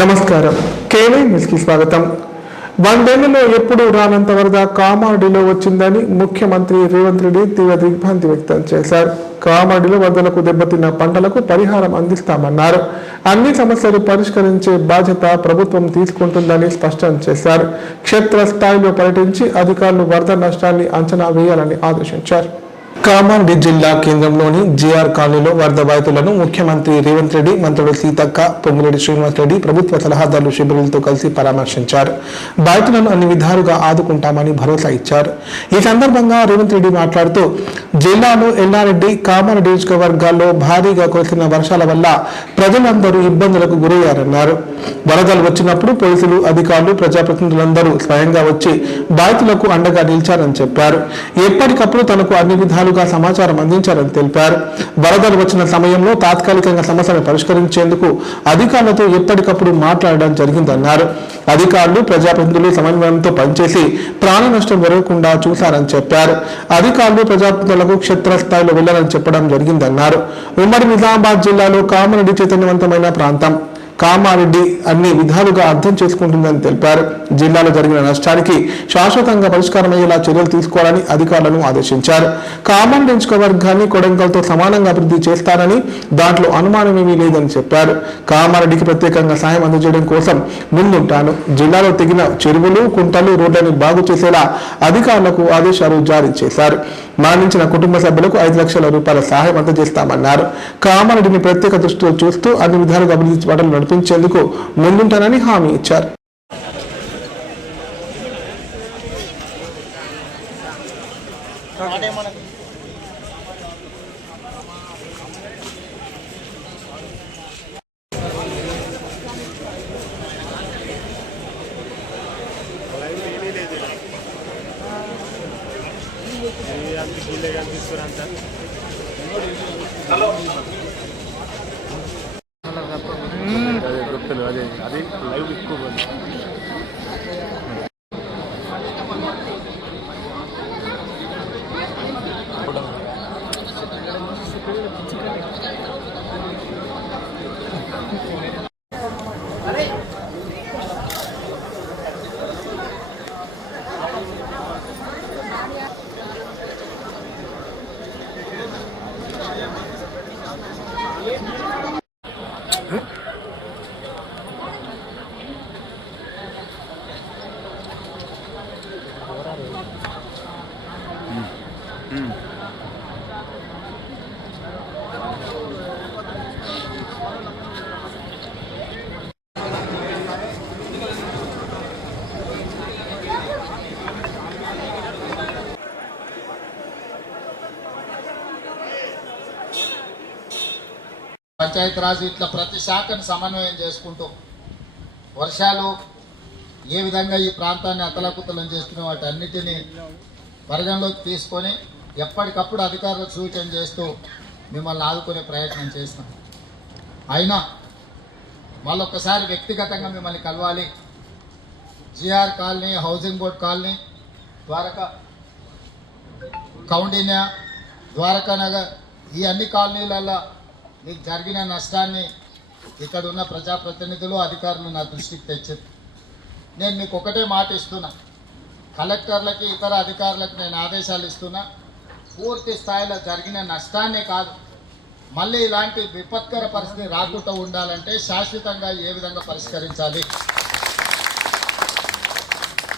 నమస్కారం. కేవై న్యూస్కి స్వాగతం. వందేళ్లలో ఎప్పుడూ రానంత వరద కామారెడ్డిలో వచ్చిందని ముఖ్యమంత్రి రేవంత్ రెడ్డి తీవ్ర దిగ్భ్రాంతి వ్యక్తం చేశారు. కామారెడ్డిలో వరదలకు దెబ్బతిన్న పంటలకు పరిహారం అందిస్తామన్నారు. అన్ని సమస్యలు పరిష్కరించే బాధ్యత ప్రభుత్వం తీసుకుంటుందని స్పష్టం చేశారు. క్షేత్రస్థాయిలో పర్యటించి అధికారులు వరద నష్టాన్ని అంచనా వేయాలని ఆదేశించారు. కామారెడ్డి జిల్లా కేంద్రంలోని జిఆర్ కాలనీలో వరద బాధితులను ముఖ్యమంత్రి రేవంత్ రెడ్డి, మంత్రులు సీతక్క, పొంగిరెడ్డి శ్రీనివాస్ రెడ్డి, ప్రభుత్వ సలహాదారులు శిబిరులతో కలిసి పరామర్శించారు. బాధితులను అన్ని విధాలుగా ఆదుకుంటామని భరోసా ఇచ్చారు. ఈ సందర్భంగా రేవంత్ రెడ్డి మాట్లాడుతూ జిల్లాలో ఎల్లారెడ్డి, కామారెడ్డి నియోజకవర్గాల్లో భారీగా కురిసిన వర్షాల వల్ల ప్రజలందరూ ఇబ్బందులకు గురయ్యారన్నారు. వరదలు వచ్చినప్పుడు పోలీసులు, అధికారులు, ప్రజాప్రతినిధులందరూ స్వయంగా వచ్చి బాధితులకు అండగా నిలిచారని చెప్పారు. ఎప్పటికప్పుడు తనకు అన్ని విధాలుగా సమాచారం అందించారని తెలిపారు. వరదలు వచ్చిన సమయంలో తాత్కాలికంగా సమస్యను పరిష్కరించేందుకు అధికారులతో ఎప్పటికప్పుడు మాట్లాడడం జరిగిందన్నారు. అధికారులు, ప్రజాప్రతినిధులు సమన్వయంతో పనిచేసి ప్రాణ నష్టం జరగకుండా చూశారని చెప్పారు. అధికారులు, ప్రజాప్రతినిధులకు క్షేత్రస్థాయిలో వెళ్లాలని చెప్పడం జరిగిందన్నారు. ఉమ్మడి నిజామాబాద్ జిల్లాలో కామారెడ్డి చైతన్యవంతమైన ప్రాంతం. కామారెడ్డి అన్ని విధాలుగా అర్థం చేసుకుంటుందని తెలిపారు. జిల్లాలో జరిగిన నష్టానికి శాశ్వతంగా పరిష్కారం అయ్యేలా చర్యలు తీసుకోవాలని అధికారులను ఆదేశించారు. కామారెడ్డి నియోజకవర్గాన్ని కొడంగల్తో సమానంగా అభివృద్ధి చేస్తారని, దాంట్లో అనుమానమేమీ లేదని చెప్పారు. కామారెడ్డికి ప్రత్యేకంగా సాయం అందజేయడం కోసం ముందుంటాను. జిల్లాలో తెగిన చెరువులు, కుంటలు, రోడ్లను బాగు చేసేలా అధికారులకు ఆదేశాలు జారీ చేశారు. మరణించిన కుటుంబ సభ్యులకు 5 లక్షల రూపాయల సహాయం అందజేస్తామన్నారు. కామారెడ్డిని ప్రత్యేక దృష్టిలో చూస్తూ అన్ని విధాలుగా అభివృద్ధి పనులు నడిపించేందుకు ముందుంటానని హామీ ఇచ్చారు. అదే లైవ్ ఎక్కువ పంచాయతీరాజ్ ఇట్లా ప్రతి శాఖను సమన్వయం చేసుకుంటూ వర్షాలు ఏ విధంగా ఈ ప్రాంతాన్ని అతలాకుతలం చేస్తున్న వాటి అన్నిటినీ పరిగణలోకి తీసుకొని ఎప్పటికప్పుడు అధికారులకు సూచన చేస్తూ మిమ్మల్ని ఆదుకునే ప్రయత్నం చేస్తాం. అయినా మళ్ళొక్కసారి వ్యక్తిగతంగా మిమ్మల్ని కలవాలి. GR colony, housing board colony, Dwaraka, Kaundinya, Dwaraka Nagar, ఈ అన్ని కాలనీలలో మీకు జరిగిన నష్టాన్ని ఇక్కడ ఉన్న ప్రజాప్రతినిధులు, అధికారులు నా దృష్టికి తెచ్చారు. నేను మీకు ఒకటే మాట ఇస్తున్నా, కలెక్టర్లకి, ఇతర అధికారులకు నేను ఆదేశాలు ఇస్తున్నా. పూర్తి స్థాయిలో జరిగిన నష్టాన్నే కాదు, మళ్ళీ ఇలాంటి విపత్కర పరిస్థితి రాకుండా ఉండాలంటే శాశ్వతంగా ఏ విధంగా పరిష్కరించాలి.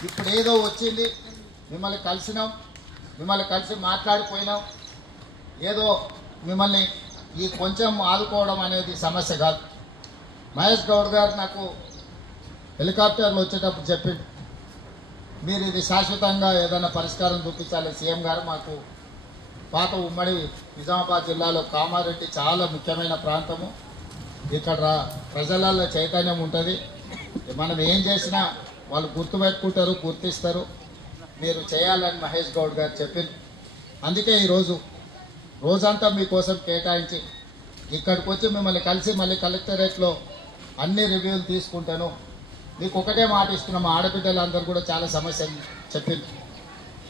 ఇప్పుడు ఏదో వచ్చింది, మిమ్మల్ని కలిసినాం, మిమ్మల్ని కలిసి మాట్లాడిపోయినాం, ఏదో మిమ్మల్ని ఈ కొంచెం ఆదుకోవడం అనేది సమస్య కాదు. మహేష్ గౌడ్ గారు నాకు హెలికాప్టర్లు వచ్చేటప్పుడు చెప్పిండు, మీరు ఇది శాశ్వతంగా ఏదైనా పరిష్కారం చూపించాలి. సీఎం గారు మాకు పాత ఉమ్మడి నిజామాబాద్ జిల్లాలో కామారెడ్డి చాలా ముఖ్యమైన ప్రాంతము, ఇక్కడ ప్రజలలో చైతన్యం ఉంటుంది, మనం ఏం చేసినా వాళ్ళు గుర్తుపెట్టుకుంటారు, గుర్తిస్తారు, మీరు చేయాలని మహేష్ గౌడ్ గారు చెప్పింది. అందుకే ఈరోజు రోజంతా మీకోసం కేటాయించి ఇక్కడికి వచ్చి మిమ్మల్ని కలిసి మళ్ళీ కలెక్టరేట్లో అన్ని రివ్యూలు తీసుకుంటాను. మీకు ఒకటే మాట ఇస్తున్నాం, ఆడబిడ్డలందరూ కూడా చాలా సమస్యలు చెప్పింది.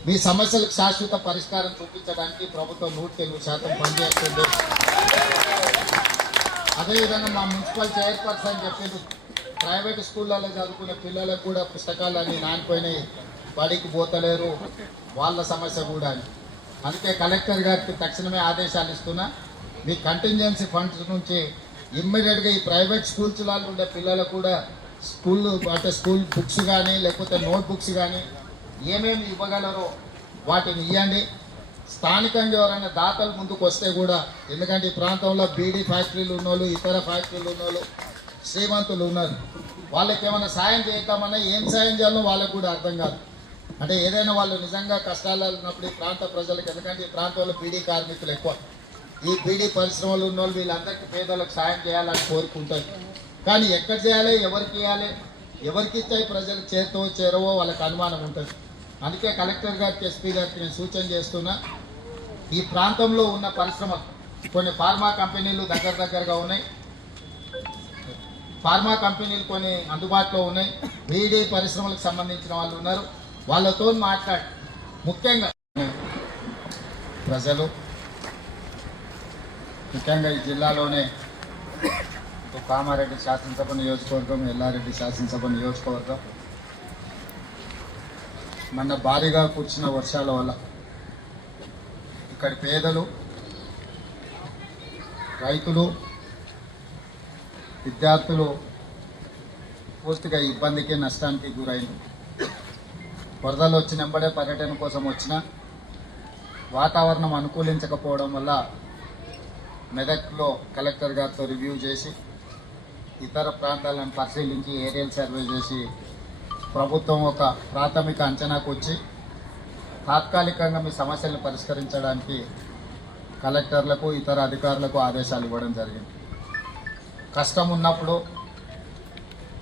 మీ సమస్యలకు శాశ్వత పరిష్కారం చూపించడానికి ప్రభుత్వం 100% పనిచేస్తుంది. అదేవిధంగా మా మున్సిపల్ చైర్పర్సన్ చెప్పింది, ప్రైవేట్ స్కూళ్ళలో చదువుకునే పిల్లలకు కూడా పుస్తకాలు అన్నీ నానిపోయినాయి, బడికి పోతలేరు, వాళ్ళ సమస్య కూడా అని. అందుకే కలెక్టర్ గారికి తక్షణమే ఆదేశాలు ఇస్తున్నా, మీ కంటింజెన్సీ ఫండ్స్ నుంచి ఇమ్మీడియట్గా ఈ ప్రైవేట్ స్కూల్స్లలో ఉండే పిల్లలకు కూడా స్కూల్ బుక్స్ కానీ లేకపోతే నోట్ బుక్స్ కానీ ఏమేమి ఇవ్వగలరో వాటిని ఇవ్వండి. స్థానికంగా ఎవరైనా దాతలు ముందుకు వస్తే కూడా, ఎందుకంటే ఈ ప్రాంతంలో బీడీ ఫ్యాక్టరీలు ఉన్నోళ్ళు, ఇతర ఫ్యాక్టరీలు ఉన్నోళ్ళు, శ్రీమంతులు ఉన్నారు, వాళ్ళకి ఏమైనా సాయం చేద్దామన్నా ఏం సాయం చేయాలో వాళ్ళకు కూడా అర్థం కాదు. అంటే ఏదైనా వాళ్ళు నిజంగా కష్టాలు ఉన్నప్పుడు ఈ ప్రాంత ప్రజలకు, ఎందుకంటే ఈ ప్రాంతంలో బీడీ కార్మికులు ఎక్కువ, ఈ బీడీ పరిశ్రమలు ఉన్నోళ్ళు వీళ్ళందరికీ పేదలకు సాయం చేయాలని కోరుకుంటారు. కానీ ఎక్కడ చేయాలి, ఎవరికి ఇవ్వాలి, ఎవరికి ఇస్తాయి ప్రజలు చేరవో వాళ్ళకి అనుమానం ఉంటుంది. అందుకే కలెక్టర్ గారికి, ఎస్పీ గారికి నేను సూచన చేస్తున్నా, ఈ ప్రాంతంలో ఉన్న పరిశ్రమలు కొన్ని ఫార్మా కంపెనీలు దగ్గరగా ఉన్నాయి, ఫార్మా కంపెనీలు కొన్ని అందుబాటులో ఉన్నాయి, బీడీ పరిశ్రమలకు సంబంధించిన వాళ్ళు ఉన్నారు, వాళ్ళతో మాట్లాడి ముఖ్యంగా ప్రజలు, ముఖ్యంగా ఈ జిల్లాలోనే కామారెడ్డి శాసనసభ నియోజకవర్గం, ఎల్లారెడ్డి శాసనసభ నియోజకవర్గం మొన్న భారీగా కురిసిన వర్షాల వల్ల ఇక్కడి పేదలు, రైతులు, విద్యార్థులు పూర్తిగా ఇబ్బందికి, నష్టానికి గురైంది. వరదలు వచ్చినప్పుడే పర్యటన కోసం వచ్చిన వాతావరణం అనుకూలించకపోవడం వల్ల మెదక్లో కలెక్టర్ గారితో రివ్యూ చేసి, ఇతర ప్రాంతాలను పరిశీలించి, ఏరియల్ సర్వే చేసి ప్రభుత్వం ఒక ప్రాథమిక అంచనాకు వచ్చి తాత్కాలికంగా మీ సమస్యలను పరిష్కరించడానికి కలెక్టర్లకు, ఇతర అధికారులకు ఆదేశాలు ఇవ్వడం జరిగింది. కష్టం ఉన్నప్పుడు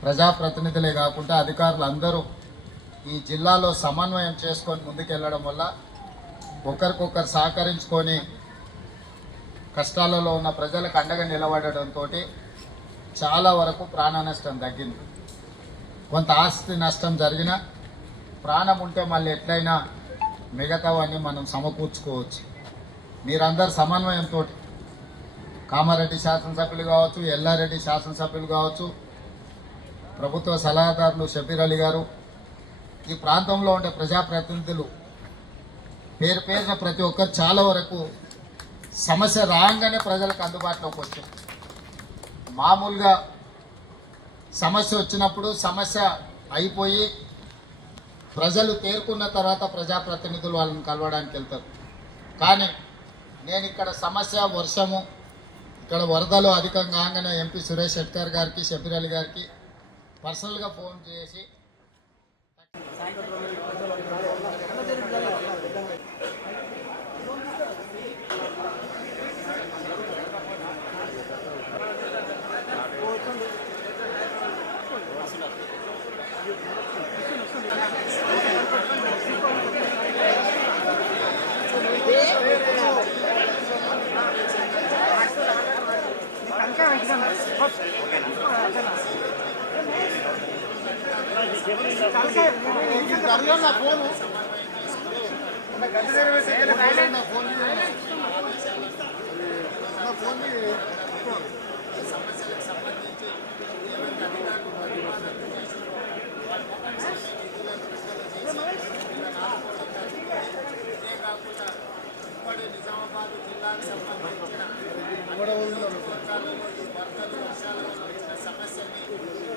ప్రజాప్రతినిధులే కాకుండా అధికారులు అందరూ ఈ జిల్లాలో సమన్వయం చేసుకొని ముందుకెళ్ళడం వల్ల, ఒకరికొకరు సహకరించుకొని కష్టాలలో ఉన్న ప్రజలకు అండగా నిలబడడంతో చాలా వరకు ప్రాణ నష్టం తగ్గింది. కొంత ఆస్తి నష్టం జరిగినా ప్రాణం ఉంటే మళ్ళీ ఎట్లయినా మిగతావన్నీ మనం సమకూర్చుకోవచ్చు. మీరందరు సమన్వయంతో, కామారెడ్డి శాసనసభ్యులు కావచ్చు, ఎల్లారెడ్డి శాసనసభ్యులు కావచ్చు, ప్రభుత్వ సలహాదారులు షబీర్ అలీ గారు, ఈ ప్రాంతంలో ఉండే ప్రజాప్రతినిధులు పేరున ప్రతి ఒక్కరు చాలా వరకు సమస్య రాగానే ప్రజలకు అందుబాటులోకి వచ్చారు. మామూలుగా సమస్య వచ్చినప్పుడు సమస్య అయిపోయి ప్రజలు తేరుకున్న తర్వాత ప్రజాప్రతినిధులు వాళ్ళని కలవడానికి వెళ్తారు. కానీ నేను ఇక్కడ సమస్య వర్షము, ఇక్కడ వరదలు అధికంగా కాగానే ఎంపీ సురేష్ షెట్కర్ గారికి, షబీర్ అలీ గారికి పర్సనల్గా ఫోన్ చేసి నిజామాబాద్ జిల్లాకు సంబంధించిన సమస్యని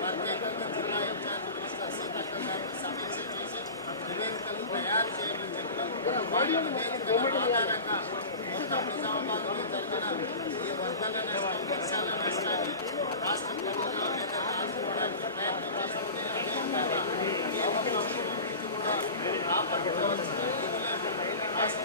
ప్రత్యేకంగా జిల్లా ఇన్ఛార్జ్ మినిస్టర్ సీతారాం గారిని సమీక్ష చేసి నివేదికలు తయారు చేయమని చెప్పడం, వాటి నివేదికల ఆధారంగా మొత్తం నిజామాబాద్లో జరిగిన ఈ వరదల నష్టం, వర్షాల నష్టాన్ని రాష్ట్ర ప్రభుత్వం లేదా ఆదుకోవడానికి ప్రయత్నం చేస్తుంది. అదేవిధంగా ఏ ఒక్క అంశం నుంచి కూడా రాబట్టుకోవాల్సిన రాష్ట్ర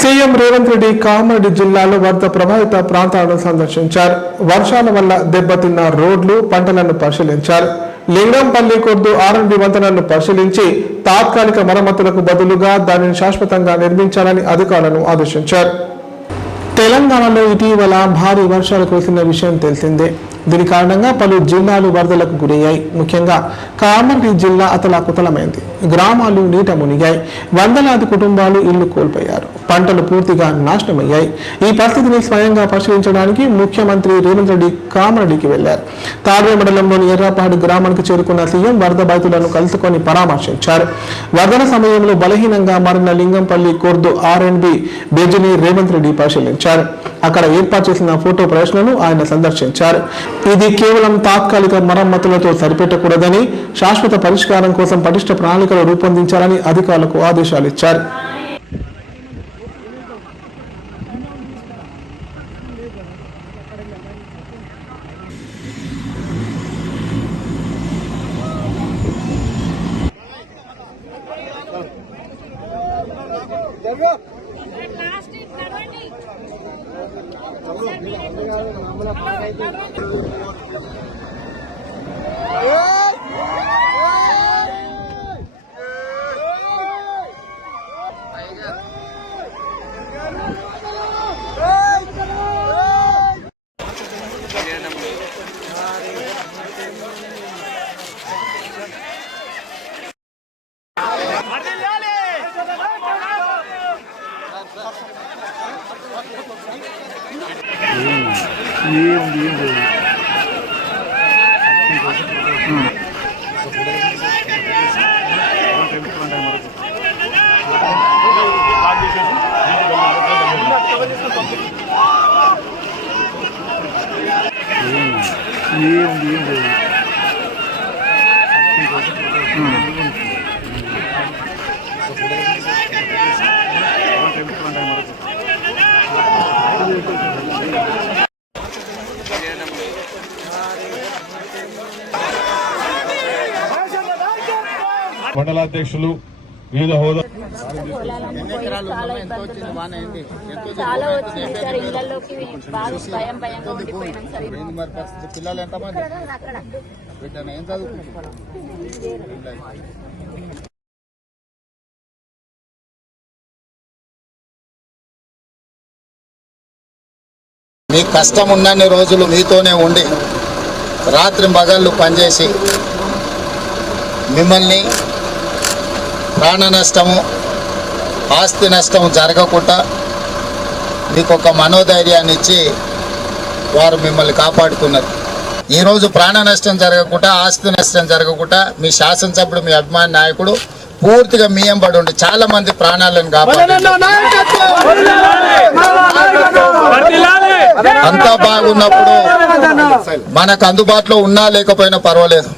సీఎం రేవంత్ రెడ్డి కామారెడ్డి జిల్లాలో వరద ప్రభావిత ప్రాంతాలను సందర్శించారు. వర్షాల వల్ల దెబ్బతిన్న రోడ్లు, పంటలను పరిశీలించారు. లింగంపల్లి కొద్దు ఆర్ఎండ్బి వంతెనను పరిశీలించి తాత్కాలిక మరమ్మతులకు బదులుగా దానిని శాశ్వతంగా నిర్మించాలని అధికారులను ఆదేశించారు. తెలంగాణలో ఇటీవల భారీ వర్షాలు కురిసిన విషయం తెలిసిందే. దీని కారణంగా పలు జిల్లాలు వరదలకు గురయ్యాయి. ముఖ్యంగా కామారెడ్డి జిల్లా అతలాకుతలమైంది. గ్రామాలు నీట మునిగాయి. వందలాది కుటుంబాలు ఇళ్లు కోల్పోయారు. పంటలు పూర్తిగా నాశనమయ్యాయి. ఈ పరిస్థితిని స్వయంగా పరిశీలించడానికి ముఖ్యమంత్రి రేవంత్ రెడ్డి కామారెడ్డికి వెళ్లారు. తాడ్వే మండలంలోని ఎర్రాపాడు గ్రామానికి చేరుకున్న సీఎం వరద బాధితులను కలుసుకొని పరామర్శించారు. వరదల సమయంలో బలహీనంగా మారిన లింగంపల్లి కోర్దు R&B బ్రిడ్జిని రేవంత్ రెడ్డి పరిశీలించారు. అక్కడ ఏర్పాటు చేసిన ఫోటో ప్రదర్శనను ఆయన సందర్శించారు. ఇది కేవలం తాత్కాలిక మరమ్మతులతో సరిపెట్టకూడదని, శాశ్వత పరిష్కారం కోసం పటిష్ట ప్రణాళికలు రూపొందించాలని అధికారులకు ఆదేశాలు ఇచ్చారు. మండలాధ్యక్షులు వివిధ హోదా చాలా వచ్చింది సార్. ఇళ్లలోకి బాగా భయంగా ఉండిపోయినాం సార్. పిల్లలు ఎంతమంది బిడ్డ ఏం చదువుకుంటున్నారు? మీ కష్టం ఉన్నన్ని రోజులు మీతోనే ఉండి రాత్రి మగళ్ళు పనిచేసి మిమ్మల్ని ప్రాణ నష్టము, ఆస్తి నష్టం జరగకుండా మీకు ఒక మనోధైర్యాన్ని ఇచ్చి వారు మిమ్మల్ని కాపాడుతున్నారు. ఈరోజు ప్రాణ నష్టం జరగకుండా, ఆస్తి నష్టం జరగకుండా మీ శాసనసభ్యుడు, మీ అభిమాన నాయకుడు పూర్తిగా మీ ఎంబడి ఉండి చాలా మంది ప్రాణాలను కాపాడుతున్నారు. అంతా బాగున్నప్పుడు మనకు అందుబాటులో ఉన్నా లేకపోయినా పర్వాలేదు.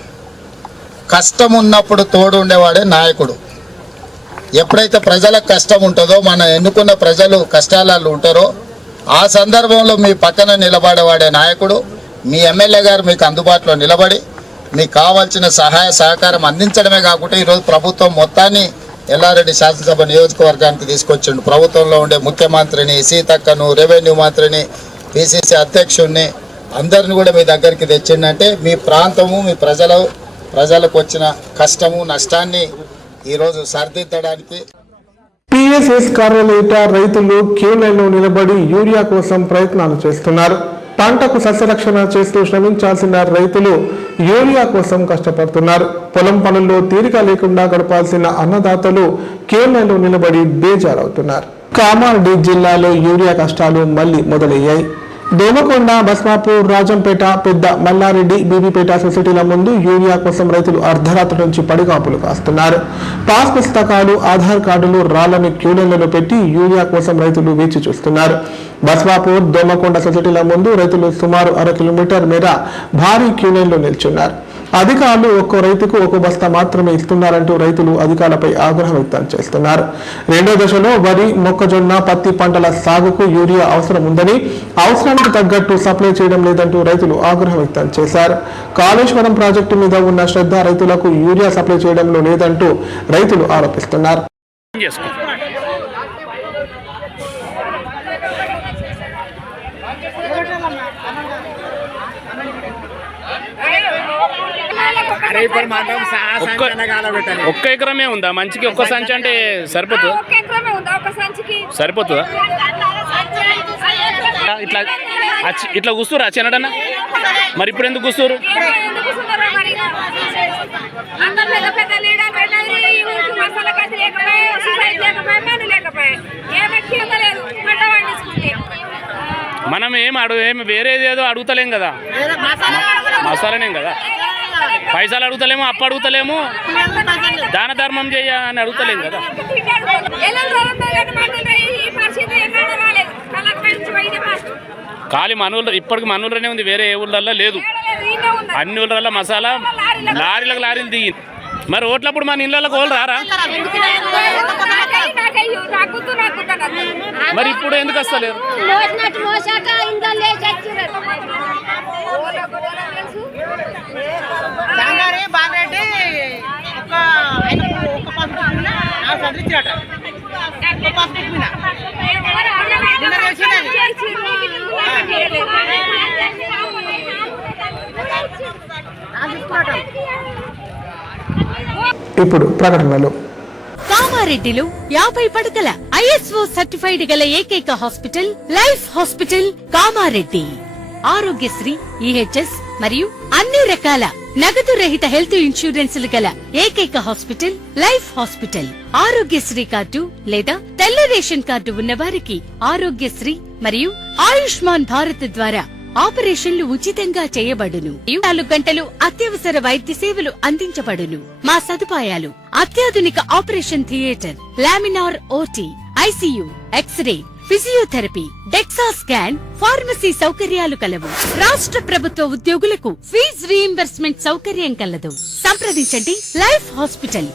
కష్టం ఉన్నప్పుడు తోడు ఉండేవాడే నాయకుడు. ఎప్పుడైతే ప్రజలకు కష్టం ఉంటుందో, మన ఎన్నుకున్న ప్రజలు కష్టాలలో ఉంటారో, ఆ సందర్భంలో మీ పక్కన నిలబడేవాడే నాయకుడు. మీ ఎమ్మెల్యే గారు మీకు అందుబాటులో నిలబడి మీకు కావాల్సిన సహాయ సహకారం అందించడమే కాకుండా ఈరోజు ప్రభుత్వం మొత్తాన్ని ఎల్లారెడ్డి శాసనసభ నియోజకవర్గానికి తీసుకొచ్చిండు. ప్రభుత్వంలో ఉండే ముఖ్యమంత్రిని, సీతక్కను, రెవెన్యూ మంత్రిని, PCC అధ్యక్షుడిని అందరిని కూడా మీ దగ్గరికి తెచ్చిండంటే మీ ప్రాంతము, మీ ప్రజలకు వచ్చిన కష్టము నష్టాన్ని ఈరోజు సరిదిద్దడానికి. PSS కార్యాలయ రైతులు క్యూ లైన్లో నిలబడి యూరియా కోసం ప్రయత్నాలు చేస్తున్నారు. పంటకు సస్యరక్షణ చేస్తూ శ్రమించాల్సిన రైతులు యూరియా కోసం కష్టపడుతున్నారు. పొలం పనుల్లో తీరిక లేకుండా గడపాల్సిన అన్నదాతలు క్యూ లైన్లో నిలబడి బేజారవుతున్నారు. కామారెడ్డి జిల్లాలో యూరియా కష్టాలు మళ్లీ మొదలయ్యాయి. దోమకొండ, బస్మాపూర్, రాజంపేట, పెద్ద మల్లారెడ్డి, బీబీపేట సొసైటీల ముందు యూరియా కోసం రైతులు అర్ధరాత్రి నుంచి పడిగాపులు కాస్తున్నారు. పాస్ పుస్తకాలు, ఆధార్ కార్డులు, రాళ్లను క్యూలైన్లలో పెట్టి యూరియా కోసం రైతులు వేచి చూస్తున్నారు. బస్మాపూర్, దోమకొండ సొసైటీల ముందు రైతులు సుమారు 1/2 కిలోమీటర్ మేర భారీ క్యూలైన్లో నిల్చున్నారు. అధికారులు ఒక్కో రైతుకు ఒక బస్తా మాత్రమే ఇస్తున్నారంటూ రైతులు అధికారులపై ఆగ్రహం వ్యక్తం చేస్తున్నారు. రెండో దశలో వరి, మొక్కజొన్న, పత్తి పంటల సాగుకు యూరియా అవసరం ఉందని, అవసరానికి తగ్గట్టు సప్లై చేయడం లేదంటూ రైతులు ఆగ్రహం వ్యక్తం చేశారు. కాళేశ్వరం ప్రాజెక్టు మీద ఉన్న శ్రద్ధ రైతులకు యూరియా సప్లై చేయడంలో లేదంటూ రైతులు ఆరోపిస్తున్నారు. ఒక్క ఎకరమే ఉందా? మంచికి ఒక్క సంచి అంటే సరిపోతుందా? ఒక్క ఎకరమే ఉందా? ఒక సంచికి సరిపోతుందా? ఇట్లా ఇట్లా కూస్తురా చిన్నడన్నా మరి ఇప్పుడు ఎందుకు కూస్తురు మనం ఏం వేరేది ఏదో అడుగుతలేం కదా మసాలానేం కదా పైసలు అడుగుతలేము అప్పు అడుగుతలేము దాన ధర్మం చేయ అని అడుగుతలేం కదా ఖాళీ మనూళ్ళు ఇప్పటికి మనూళ్ళనే ఉంది వేరే ఏ ఊళ్ళల్లో లేదు అన్ని ఊళ్ళల్లో మసాలా లారీలకు లారీలు దిగి మరి ఓట్లప్పుడు మన ఇళ్ళకి ఓళ్ళు రారా మరి ఇప్పుడు ఎందుకు వస్తలేరు ఇప్పుడు ప్రకటనలు. కామారెడ్డిలో 50 పడకల ISO సర్టిఫైడ్ గల ఏకైక hospital life hospital Kamareddy. Aarogyasri, EHS మరియు అన్ని రకాల నగదు రహిత హెల్త్ ఇన్సూరెన్సులు గల ఏకైక hospital life hospital. Aarogyasri card లేదా తెల్ల రేషన్ కార్డు ఉన్నవారికి ఆరోగ్యశ్రీ మరియు ఆయుష్మాన్ భారత్ ద్వారా ఆపరేషన్లు ఉచితంగా చేయబడును. 24 గంటలు అత్యవసర వైద్య సేవలు అందించబడును. మా సదుపాయాలు: అత్యాధునిక operation theatre, laminar OT, ICU, x ray, physiotherapy, DEXA scan, pharmacy సౌకర్యాలు కలవు. రాష్ట్ర ప్రభుత్వ ఉద్యోగులకు ఫీజు రీయింబర్స్మెంట్ సౌకర్యం కలదు. సంప్రదించండి లైఫ్ హాస్పిటల్.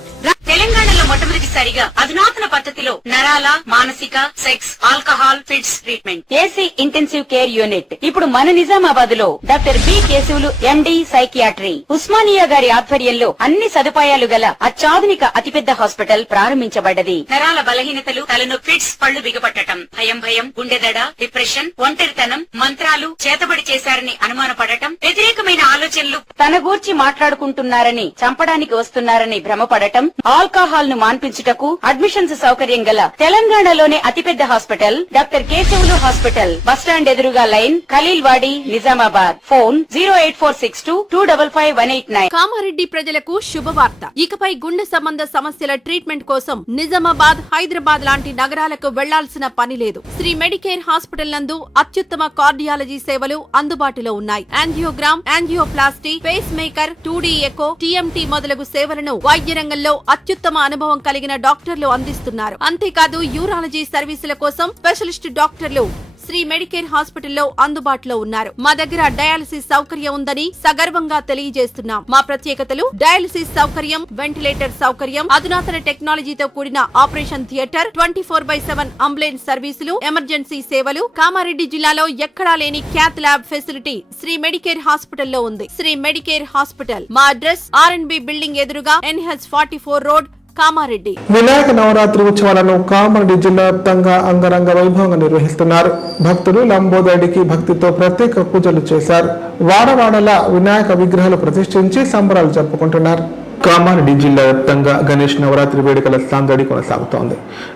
తెలంగాణలో మొట్టమొదటిసారిగా అధునాతన పద్ధతిలో నరాల, మానసిక, sex, alcohol, fits treatment, AC intensive care unit ఇప్పుడు మన నిజామాబాద్ లో doctor B Keshavulu MD psychiatry, Osmania గారి ఆధ్వర్యంలో అన్ని సదుపాయాలు గల అత్యాధునిక అతిపెద్ద హాస్పిటల్ ప్రారంభించబడ్డది. నరాల బలహీనతలు, తలనొప్పి, ఫిట్స్, పళ్లు బిగపట్టడం, భయం, గుండెదడ, డిప్రెషన్, ఒంటరితనం, మంత్రాలు చేతబడి చేశారని అనుమానపడటం, వ్యతిరేకమైన ఆలోచనలు, తన గూర్చి మాట్లాడుకుంటున్నారని, చంపడానికి వస్తున్నారని భ్రమపడటం, ఆల్కహాల్ ను మాన్పించుటకు అడ్మిషన్స్ సౌకర్యం గల తెలంగాణలోనే అతిపెద్ద hospital doctor Keshavulu hospital. Bus stand ఎదురుగా లైన్, ఖలీల్వాడి, నిజామాబాద్. ఫోన్ 08462255189. కామారెడ్డి ప్రజలకు శుభవార్త. ఇకపై గుండె సంబంధ సమస్యల ట్రీట్మెంట్ కోసం నిజామాబాద్, హైదరాబాద్ లాంటి నగరాలకు వెళ్లాల్సిన పని లేదు. శ్రీ మెడికేర్ హాస్పిటల్ నందు అత్యుత్తమ కార్డియాలజీ సేవలు అందుబాటులో ఉన్నాయి. Angiogram, angioplasty, pacemaker, 2D echo, TMT మొదలగు సేవలను వైద్య రంగంలో అత్యుత్తమ అనుభవం కలిగిన డాక్టర్లు అందిస్తున్నారు. అంతేకాదు యూరాలజీ సర్వీసుల కోసం స్పెషలిస్ట్ డాక్టర్లు శ్రీ మెడికేర్ హాస్పిటల్లో అందుబాటులో ఉన్నారు. మా దగ్గర డయాలసిస్ సౌకర్యం ఉందని సగర్వంగా తెలియజేస్తున్నాం. మా ప్రత్యేకతలు: డయాలసిస్ సౌకర్యం, వెంటిలేటర్ సౌకర్యం, అధునాతన టెక్నాలజీతో కూడిన operation theatre, 24/7 ambulance services, emergency సేవలు. కామారెడ్డి జిల్లాలో ఎక్కడా లేని cath lab facility Shri Medicare హాస్పిటల్లో ఉంది. Shri Medicare hospital. మా అడ్రస్ R&B బిల్డింగ్ ఎదురుగా NH44 రోడ్, కామారెడ్డి. వినాయక నవరాత్రి ఉత్సవాలను కామారెడ్డి జిల్లా వ్యాప్తంగా అంగరంగ వైభవంగా నిర్వహిస్తున్నారు. భక్తులు లంబోదరుడికి భక్తితో ప్రత్యేక పూజలు చేశారు. వాడవాడల వినాయక విగ్రహాలు ప్రతిష్ఠించి సంబరాలు జరుపుకుంటున్నారు. కామారెడ్డి జిల్లా వ్యాప్తంగా గణేష్ నవరాత్రి వేడుకల సందడి కొనసాగుతోంది.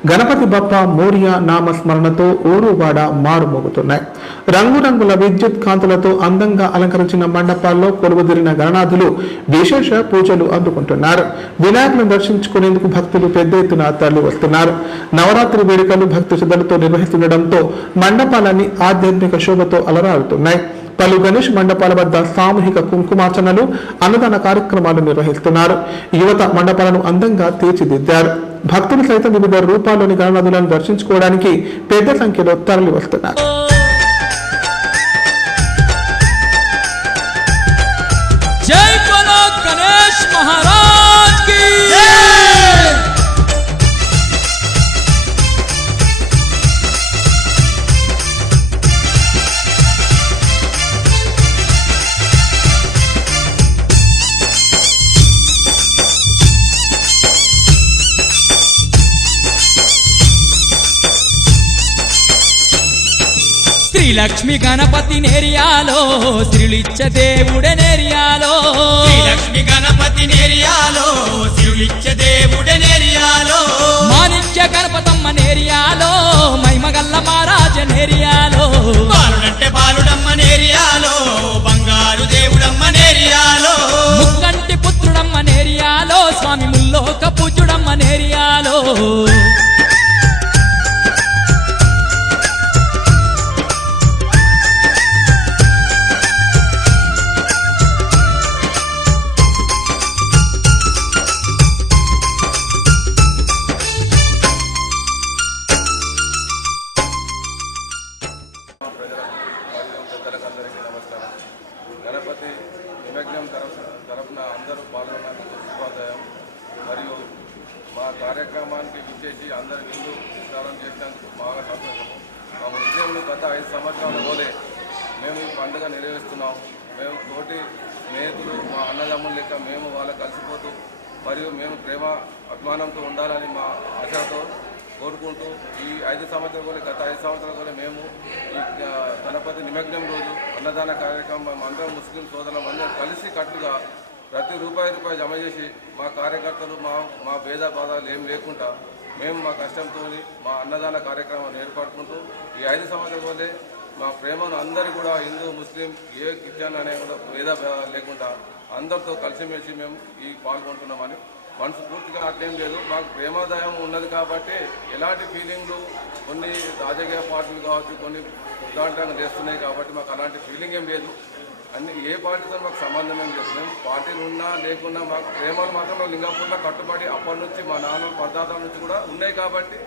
గణపతి బప్ప మోరియా నామస్మరణతో ఊరువాడ మారుమోగుతున్నాయి. రంగురంగుల విద్యుత్ కాంతులతో అందంగా అలంకరించిన మండపాల్లో కొలువుదీరిన గణనాథులు విశేష పూజలు అందుకుంటున్నారు. వినాయకులను దర్శించుకునేందుకు భక్తులు పెద్ద ఎత్తున తరలి వస్తున్నారు. నవరాత్రి వేడుకలు భక్తి శ్రద్ధలతో నిర్వహిస్తుండటంతో మండపాలన్నీ ఆధ్యాత్మిక శోభతో అలరారుతున్నాయి. పలు గణేష్ మండపాల వద్ద సామూహిక కుంకుమార్చనలు, అన్నదాన కార్యక్రమాలు నిర్వహిస్తున్నారు. యువత మండపాలను అందంగా తీర్చిదిద్దారు. భక్తులు సైతం వివిధ రూపాల్లోని గణనాథులను దర్శించుకోవడానికి పెద్ద సంఖ్యలో తరలి వస్తున్నారు. జై బలో గణేష్ మహారాజ్ కి జై. శ్రీలక్ష్మి గణపతి నేరియాలో, శ్రీలిచ్చ దేవుడే నేరియాలో. శ్రీలక్ష్మి గణపతి నేరియాలో, శ్రీలిచ్చ దేవుడే నేరియాలో. మాణిక్య గణపతమ్మ నేరియాలో, మైమగల్ల మహారాజ నేరియాలో. పాలంటే బాలుడమ్మ నేరియాలో బంగారు దేవుడమ్మ నేరియాలో ముక్కంటి పుత్రుడమ్మ నేరియాలో స్వామి ముల్లోక పూజుడమ్మ నేరియాలో గణపతి నిమగ్నం తరపున అందరూ పాల్గొన్నందుకు శుభోదయం. మరియు మా కార్యక్రమానికి విచ్చేసి అందరు విందు విచారం చేసినందుకు బాగా సంతోషము. మా ఉద్యమంలో గత 5 సంవత్సరాల పోలే మేము ఈ పండుగ నిర్వహిస్తున్నాము. మేము తోటి స్నేహితులు మా అన్నదమ్ముల లెక్క మేము వాళ్ళ కలిసిపోతూ మరియు మేము ప్రేమ అభిమానంతో ఉండాలని మా ఆశతో కోరుకుంటూ ఈ 5 సంవత్సరాల కూడా గత 5 సంవత్సరాల కూడా మేము ఈ గణపతి నిమగ్నం రోజు అన్నదాన కార్యక్రమం అందరం ముస్లిం సోదరులు అందరం కలిసి కట్టుగా ప్రతి రూపాయి జమ చేసి మా కార్యకర్తలు మా భేదభాదాలు ఏం లేకుండా మేము మా కష్టంతో మా అన్నదాన కార్యక్రమాన్ని ఏర్పడుకుంటూ ఈ 5 సంవత్సరాల వల్లే మా ప్రేమను అందరూ కూడా హిందూ ముస్లిం ఏ క్రిస్టియన్ అనే కూడా భేదభాదాలు లేకుండా అందరితో కలిసిమెలిసి మేము ఈ పాల్గొంటున్నామని మనసు పూర్తిగా అట్లేం లేదు. మాకు ప్రేమాదాయం ఉన్నది కాబట్టి ఎలాంటి ఫీలింగ్లు కొన్ని రాజకీయ పార్టీలు కావచ్చు కొన్ని ఉద్దాంతంగా చేస్తున్నాయి కాబట్టి మాకు అలాంటి ఫీలింగ్ ఏం లేదు. అన్ని ఏ పార్టీతో మాకు సంబంధం ఏం లేదు. మేము పార్టీలు ఉన్నా లేకున్నా మాకు ప్రేమలు మాత్రం లింగాపూర్లో కట్టుబడి అప్పటి నుంచి మా నాన్న పదార్థాల నుంచి కూడా ఉన్నాయి కాబట్టి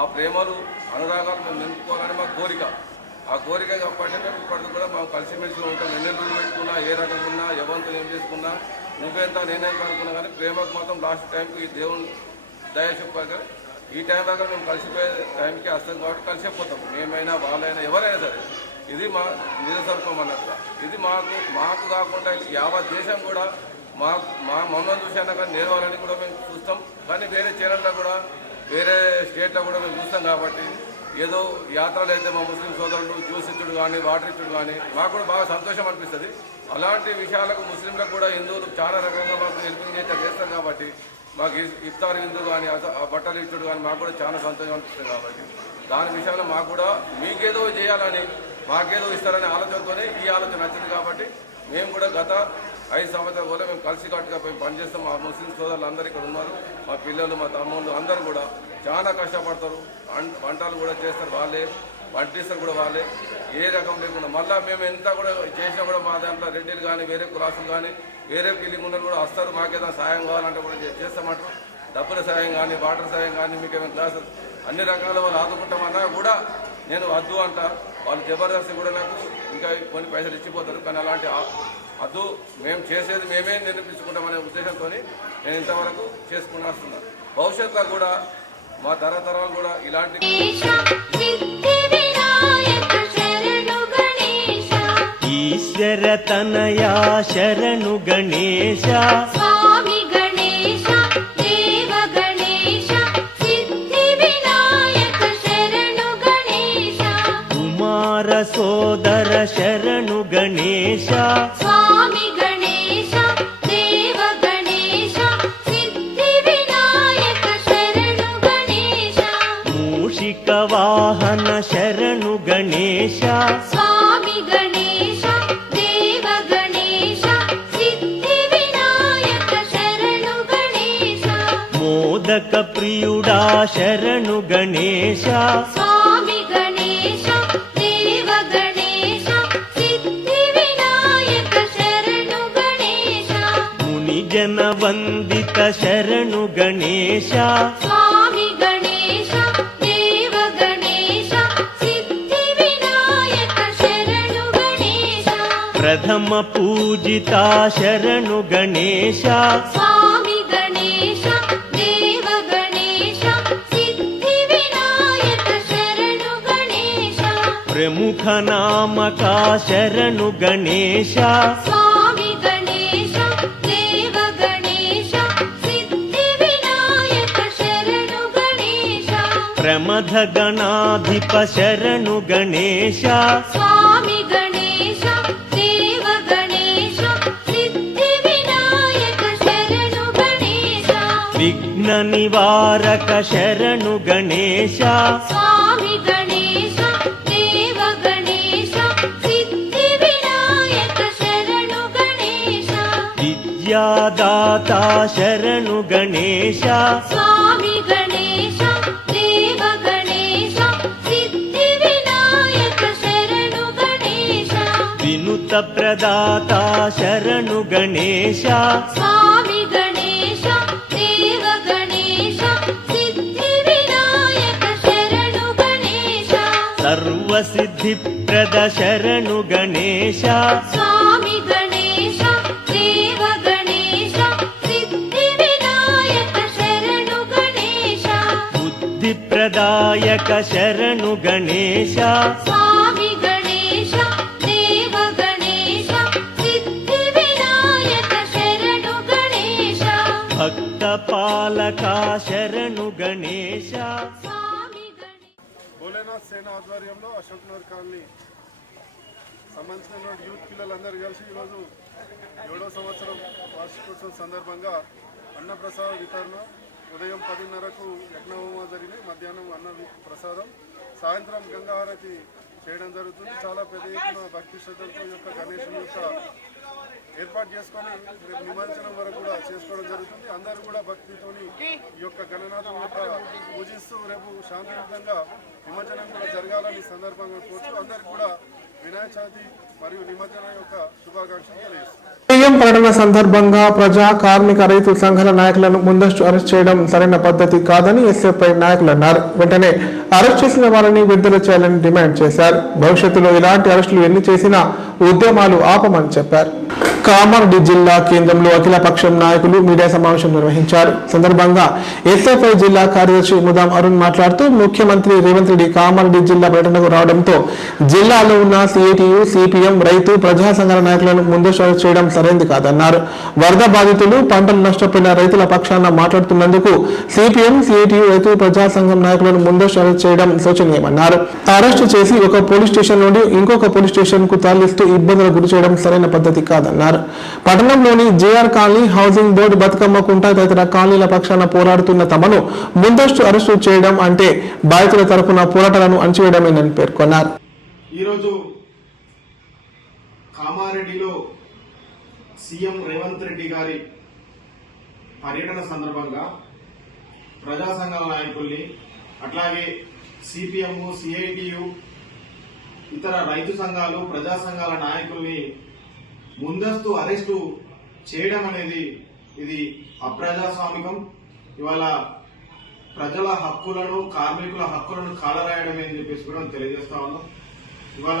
ఆ ప్రేమలు అనురాగాలు మేము నింపుకోవాలని మా కోరిక. ఆ కోరిక కాబట్టి మేము ఇప్పటికి కూడా మేము కలిసిమెలిసి ఉంటాం. ఎన్ని రోజులు పెట్టుకున్నా ఏ రకంగా ఉన్నా ఎవరితో ఏం చేసుకున్నా నువ్వెంత నేనేంత అనుకున్నా కానీ ప్రేమకు మాత్రం లాస్ట్ టైంకి ఈ దేవుని దయ చెప్పాక ఈ టైం దాకా మేము కలిసిపోయే టైంకి వస్తాం కాబట్టి కలిసిపోతాం. మేమైనా వాళ్ళైనా ఎవరైనా సరే ఇది మా నిజస్వరూపం అన్నట్టుగా. ఇది మాకు కాకుండా యావత్ దేశం కూడా మా మమ్మల్ని చూసాక కానీ నేర్వాలని కూడా మేము చూస్తాం. కానీ వేరే ఛానల్లో కూడా వేరే స్టేట్లో కూడా మేము చూస్తాం కాబట్టి ఏదో యాత్రలు అయితే మా ముస్లిం సోదరులు జ్యూస్ ఇచ్చుడు కానీ వాటర్ ఇచ్చుడు కానీ మాకు కూడా బాగా సంతోషం అనిపిస్తుంది. అలాంటి విషయాలకు ముస్లింలకు కూడా హిందువులు చాలా రకంగా మాకు హెల్పింగ్ చేస్తాం కాబట్టి మాకు ఇఫ్తార్ విందు కానీ బట్టలు ఇచ్చుడు కానీ మాకు కూడా చాలా సంతోషం అనిపిస్తుంది. కాబట్టి దాని విషయంలో మాకు కూడా మీకేదో చేయాలని మాకేదో ఇస్తారనే ఆలోచనతోనే ఈ ఆలోచన వచ్చింది. కాబట్టి మేము కూడా గత 5 సంవత్సరాల వల్ల మేము కలిసికట్టుగా పోయి పనిచేస్తాం. మా ముస్లిం సోదరులు అందరూ ఇక్కడ ఉన్నారు. మా పిల్లలు మా తమ్ముళ్ళు అందరూ కూడా చాలా కష్టపడతారు. వంటలు కూడా చేస్తారు వాళ్ళే, వడ్డిస్తారు కూడా వాళ్ళే. ఏ రకం లేకుండా మళ్ళీ మేము ఎంత కూడా చేసినా కూడా మా దాంట్లో రెడ్డిలు కానీ వేరే కులాసులు కానీ వేరే ఫీలింగ్ ఉన్నది కూడా వస్తారు. మాకేదైనా సాయం కావాలంటే కూడా చేస్తామంటారు. డబ్బుల సాయం కానీ వాటర్ సాయం కానీ మీకు ఏమైనా గ్లాసులు అన్ని రకాల వాళ్ళు ఆదుకుంటామన్నా కూడా నేను వద్దు అంట. వాళ్ళు జబర్దస్త్ కూడా నాకు ఇంకా కొన్ని పైసలు ఇచ్చిపోతారు. కానీ అలాంటి అద్దు మేము చేసేది మేమే నిర్మించుకుంటామనే ఉద్దేశంతో నేను ఇంతవరకు చేసుకుని వస్తున్నాను. భవిష్యత్తులో కూడా మా తరతరాలు కూడా ఇలాంటి ఈశ్వర తనయా శరణు గణేశ స్వామి గణేశ దేవ గణేశ సిద్ధి వినాయక శరణు గణేశ కుమార సోదర శరణు గణేశ స్వామి గణేశ దేవ గణేశ సిద్ధి వినాయక శరణు గణేశ మూషిక వాహన శరణు గణేశ స్వామి గణేశ దేవ గణేశ సిద్ధి వినాయక శరణు గణేశ మోదక ప్రియుడా శరణు గణేశ స్వామి గణేశ దేవ గణేశ సిద్ధి వినాయక శరణు గణేశ ముని జన వందిత శరణు గణేశ స్వామి గణేశ దేవ గణేశ సిద్ధి వినాయక శరణు గణేశ ప్రథమ పూజిత శరణు గణేశ స్వామి గణేశ దేవ గణేశ సిద్ధి వినాయక శరణు గణేశ ప్రముఖ నామక శరణు గణేశ స్వామి గణేశ దేవ గణేశ సిద్ధి వినాయక శరణు గణేశ ప్రమథ గణాధిప శరణు గణేశ స్వామి గణేశ దేవ గణేశ సిద్ధి వినాయక శరణు గణేశ విఘ్న నివారక శరణు గణేశ స్వామి గణేశ దేవ గణేశ విద్యాదాత శరణు గణేశ స్వామి గణేశ దేవ గణేశ సిద్ధి వినాయక శరణు గణేశ వినుత ప్రదాత శరణు గణేశ స్వామి గణేశ దేవ గణేశ సిద్ధి వినాయక శరణు గణేశ సర్వసిద్ధిప్రద శరణు గణేశ స్వామి గణేశ దేవ గణేశ సిద్ధి వినాయక శరణు గణేశ బుద్ధిప్రదాయక శరణు గణేశ స్వామి గణేశ దేవ గణేశ సిద్ధి వినాయక శరణు గణేశ భక్తపాలక శరణు గణేశ స్వామి గణేశ భోలేనాథ్ సేన ఆధ్వర్యంలో అశోక్ నగర్ కాలనీ సంబంధించిన యూత్ పిల్లలందరూ కలిసి ఈరోజు 7వ సంవత్సరం వార్షికోత్సవం సందర్భంగా అన్నప్రసాద వితరణ ఉదయం 10:30కు యజ్ఞహోమ జరిగి మధ్యాహ్నం అన్న ప్రసాదం సాయంత్రం గంగాహారతి చేయడం జరుగుతుంది. చాలా పెద్ద ఎత్తున భక్తి శ్రద్ధలతో ఈ యొక్క గణేశుని యొక్క ఏర్పాటు చేసుకొని రేపు నిమజ్జనం వరకు కూడా చేసుకోవడం జరుగుతుంది. అందరూ కూడా భక్తితోని ఈ యొక్క గణనాథం యొక్క పూజిస్తూ రేపు శాంతియుతంగా నిమజ్జనం కూడా జరగాలని సందర్భంగా కోరుతూ అందరికీ కూడా వినాయక చవితి మరియు నిమజ్జనం యొక్క శుభాకాంక్షలు తెలియజేస్తారు. సీఎం పర్యటన సందర్భంగా ప్రజా కార్మిక రైతు సంఘాల నాయకులను ముందస్తు అరెస్ట్ చేయడం సరైన పద్ధతి కాదని ఎస్ఎఫ్ఐ నాయకులు అన్నారు. వెంటనే అరెస్ట్ చేసిన వారిని విడుదల చేయాలని డిమాండ్ చేశారు. భవిష్యత్తులో ఇలాంటి అరెస్టులు ఎన్ని చేసినా ఉద్యమాలు ఆపమని చెప్పారు. కామారెడ్డి జిల్లా కేంద్రంలో అఖిలపక్షం నాయకులు మీడియా సమావేశం నిర్వహించారు. సందర్భంగా ఎస్ఎఫ్ఐ జిల్లా కార్యదర్శి ముదాం అరుణ్ మాట్లాడుతూ ముఖ్యమంత్రి రేవంత్ రెడ్డి కామారెడ్డి జిల్లా పర్యటనకు రావడంతో జిల్లాలో ఉన్న సిఐటియు, సిపిఎం, రైతు, ప్రజా సంఘాల నాయకులను ముందస్తు అరెస్ట్ చేయడం సరైంది కాదన్నారు. వరద బాధితులు, పంటలు నష్టపోయిన రైతుల పక్షాన మాట్లాడుతున్నందుకు సిపిఎం, సిఐటియు, రైతు, ప్రజా సంఘం నాయకులను ముందస్తు అరెస్ట్ చేయడం శోచనీయమన్నారు. అరెస్టు చేసి ఒక పోలీస్ స్టేషన్ నుండి ఇంకొక పోలీస్ స్టేషన్ కు తరలిస్తూ ఇబ్బందులకు గురి చేయడం సరైన పద్ధతి కాదన్నారు. పట్టణంలోని JR colony, housing board, Bathukamma Kunta తదితర కాలనీల పక్షాన పోరాడుతున్న తమను ముందస్తు అరెస్టు చేయడం అంటే బాధితుల తరపున పోరాటాలను అణచివేయడమేనని పేర్కొన్నారు. ఈరోజు కామారెడ్డిలో సీఎం రేవంత్ రెడ్డి గారి పర్యటన సందర్భంగా ప్రజా సంఘాల నాయకుల్ని, అట్లాగే సిపిఎం, సిఐటియు, ఇతర రైతు సంఘాలు, ప్రజా సంఘాల నాయకుల్ని ముందస్తు అరెస్టు చేయడం అనేది ఇది అప్రజాస్వామికం. ఇవాళ ప్రజల హక్కులను, కార్మికుల హక్కులను కాలరాయడమే అని చెప్పేసి కూడా తెలియజేస్తా ఉన్నాం. ఇవాళ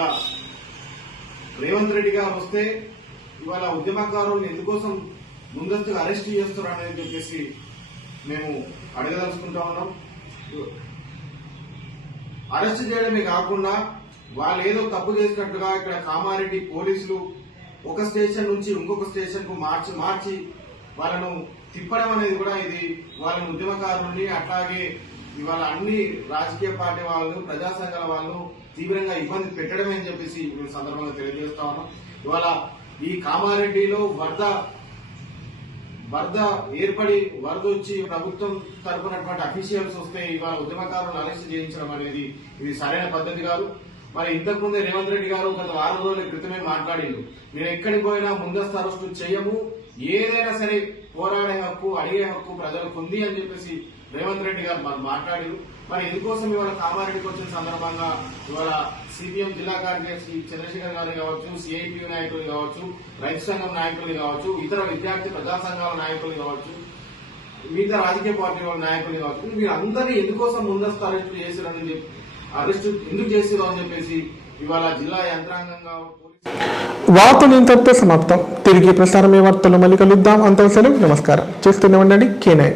రేవంత్ రెడ్డి గారు వస్తే ఇవాళ ఉద్యమకారులను ఎందుకోసం ముందస్తుగా అరెస్ట్ చేస్తారు అనేది చెప్పేసి మేము అడగదలుచుకుంటా ఉన్నాం. అరెస్ట్ చేయడమే కాకుండా వాళ్ళు ఏదో తప్పు చేసినట్టుగా ఇక్కడ కామారెడ్డి పోలీసులు ఒక స్టేషన్ నుంచి ఇంకొక స్టేషన్ కు మార్చి వాళ్ళను తిప్పడం అనేది కూడా ఇది వాళ్ళని ఉద్యమకారులని, అట్లాగే ఇవాళ అన్ని రాజకీయ పార్టీ వాళ్ళను, ప్రజా సంఘాల వాళ్ళను తీవ్రంగా ఇబ్బంది పెట్టడమే అని చెప్పేసి మేము సందర్భంగా తెలియజేస్తా ఉన్నాం. ఇవాళ ఈ కామారెడ్డిలో వరద ఏర్పడి వరద వచ్చి ప్రభుత్వం తరపునటువంటి అఫీషియల్స్ వస్తే ఇవాళ ఉద్యమకారులను అరెస్ట్ చేయించడం అనేది ఇది సరైన పద్ధతి కాదు. మరి ఇంతకుముందే రేవంత్ రెడ్డి గారు గత 6 రోజుల క్రితమే మాట్లాడిండు, నేను ఎక్కడికి పోయినా ముందస్తు అరెస్టు చేయము, ఏదైనా సరే పోరాడే హక్కు, అడిగే హక్కు ప్రజలకు ఉంది అని చెప్పేసి రేవంత్ రెడ్డి గారు మాట్లాడారు. మరి ఇందుకోసం ఇవాళ కామారెడ్డికి వచ్చిన సందర్భంగా ఇవాళ సిపిఎం జిల్లా కార్యదర్శి చంద్రశేఖర్ గారిని కావచ్చు, సిఐటియు నాయకులు కావచ్చు, రైతు సంఘం నాయకులు కావచ్చు, ఇతర విద్యార్థి ప్రజా సంఘాల నాయకులు కావచ్చు, మిగతా రాజకీయ పార్టీ వాళ్ళ నాయకులు కావచ్చు, వీరందరినీ ఎందుకోసం ముందస్తు అరెస్టు చేశారని చెప్పి, అరెస్టు ఎందుకు చేశారు అని చెప్పేసి ఇవాళ జిల్లా యంత్రాంగంగా వార్తలు ఇంతటితో సమాప్తం. తిరిగి ప్రసారమే వార్తలు మళ్ళీ కలుద్దాం. అంతవరకు నమస్కారం. చేస్తూనే ఉండండి K9.